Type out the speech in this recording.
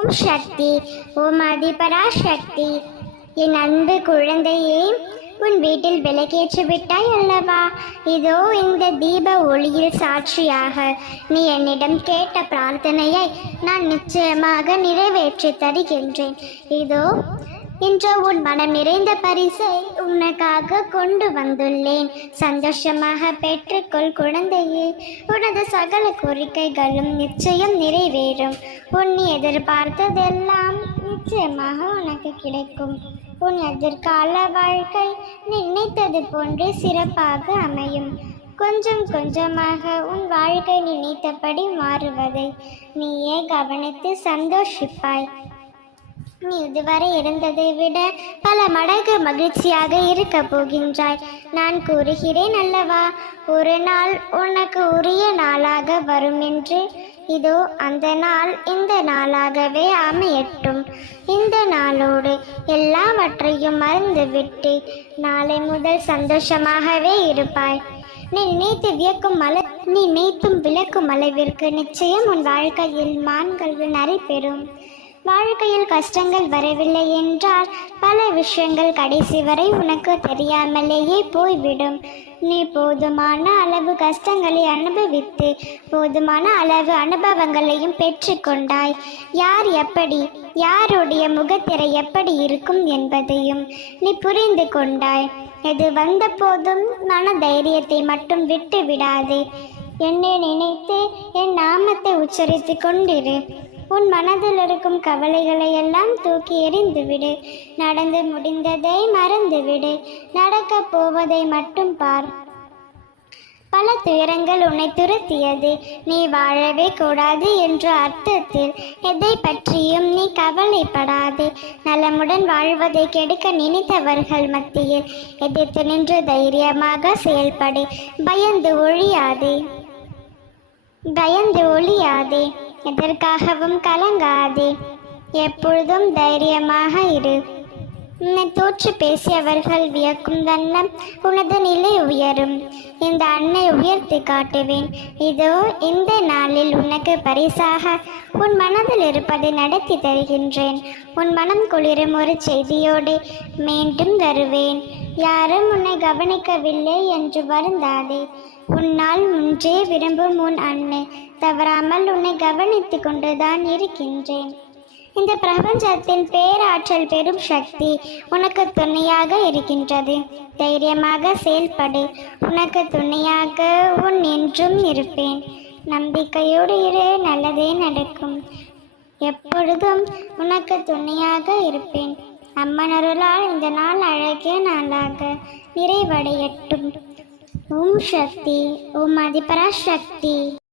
ஓம் சக்தி, ஓம் ஆதிபராசக்தி. என் அன்பு குழந்தையே, உன் வீட்டில் விளக்கேற்றி விட்டாய் அல்லவா? இதோ இந்த தீப ஒளியில் சாட்சியாக நீ என்னிடம் கேட்ட பிரார்த்தனையை நான் நிச்சயமாக நிறைவேற்றி தருகின்றேன். இதோ இன்று உன் மனம் நிறைந்த பரிசை உனக்காக கொண்டு வந்துள்ளேன். சந்தோஷமாக பெற்றுக்கொள் குழந்தையே. உனது சகல கோரிக்கைகளும் நிச்சயம் நிறைவேறும். உன் எதிர்பார்த்ததெல்லாம் நிச்சயமாக உனக்கு கிடைக்கும். உன் எதிர்கால வாழ்க்கை நினைத்தது போன்று சிறப்பாக அமையும். கொஞ்சம் கொஞ்சமாக உன் வாழ்க்கை நினைத்தபடி மாறுவதை நீயே கவனித்து சந்தோஷிப்பாய். நீ இதுவரை இருந்ததை விட பல மடங்கு மகிழ்ச்சியாக இருக்க போகின்றாய். நான் கூறுகிறேன் அல்லவா, ஒரு நாள் உனக்கு உரிய நாளாக வரும் என்று. இதோ அந்த நாள் இந்த நாளாகவே அமையட்டும். இந்த நாளோடு எல்லாவற்றையும் மறந்துவிட்டு நாளை முதல் சந்தோஷமாகவே இருப்பாய். நீ நினைத்தும் விளக்கும் அளவிற்கு நிச்சயம் உன் வாழ்க்கையில் மான்கள் நடைபெறும். வாழ்க்கையில் கஷ்டங்கள் வரவில்லை என்றால் பல விஷயங்கள் கடைசி வரை உனக்கு தெரியாமலேயே போய்விடும். நீ போதுமான அளவு கஷ்டங்களை அனுபவித்து போதுமான அளவு அனுபவங்களையும் பெற்றுக்கொண்டாய். யார் எப்படி, யாருடைய முகத்திரை எப்படி இருக்கும் என்பதையும் நீ புரிந்து கொண்டாய். எது வந்த போதும் மன தைரியத்தை மட்டும் விட்டு விடாதே. என்னை நினைத்து என் நாமத்தை உச்சரித்து கொண்டிரு. உன் மனதில் இருக்கும் கவலைகளை எல்லாம் தூக்கி எறிந்துவிடு. நடந்து முடிந்ததை மறந்துவிடு. நடக்கப் போவதை மட்டும் பார். பல துயரங்கள் உன்னை துரத்தியது. நீ வாழவே கூடாது என்ற அர்த்தத்தில் எதை பற்றியும் நீ கவலைப்படாதே. நலமுடன் வாழ்வதை கெடுக்க நினைத்தவர்கள் மத்தியில் எதிர்த்து நின்று தைரியமாக செயல்படு. பயந்து ஒழியாதே. எதற்காகவும் கலங்காதே. எப்பொழுதும் தைரியமாக இரு. உன்னை தோற்று பேசியவர்கள் வியக்கும் வண்ணம் உனது நிலை உயரும். இந்த அன்னை உயர்த்தி காட்டுவேன். இதோ இந்த நாளில் உனக்கு பரிசாக உன் மனதில் இருப்பதை நடத்தி தருகின்றேன். உன் மனம் குளிரும் ஒரு செய்தியோடு மீண்டும் வருவேன். யாரும் உன்னை கவனிக்கவில்லை என்று வருந்தாதே. உன்னால் முன்றே விரும்பும் உன் அன்னை தவறாமல் உன்னை கவனித்து கொண்டுதான் இருக்கின்றேன். இந்த பிரபஞ்சத்தின் பேராற்றல் பெரும் சக்தி உனக்கு துணையாக இருக்கின்றது. தைரியமாக செயல்படு. உனக்கு துணையாக உன் என்றும் இருப்பேன். நம்பிக்கையோடு இரு, நல்லதே நடக்கும். எப்பொழுதும் உனக்கு துணையாக இருப்பேன். அம்மன் அருளால் இந்த நாள் அழகிய நாளாக நிறைவடையட்டும். ஓம் சக்தி, ஓம் ஆதிபராசக்தி.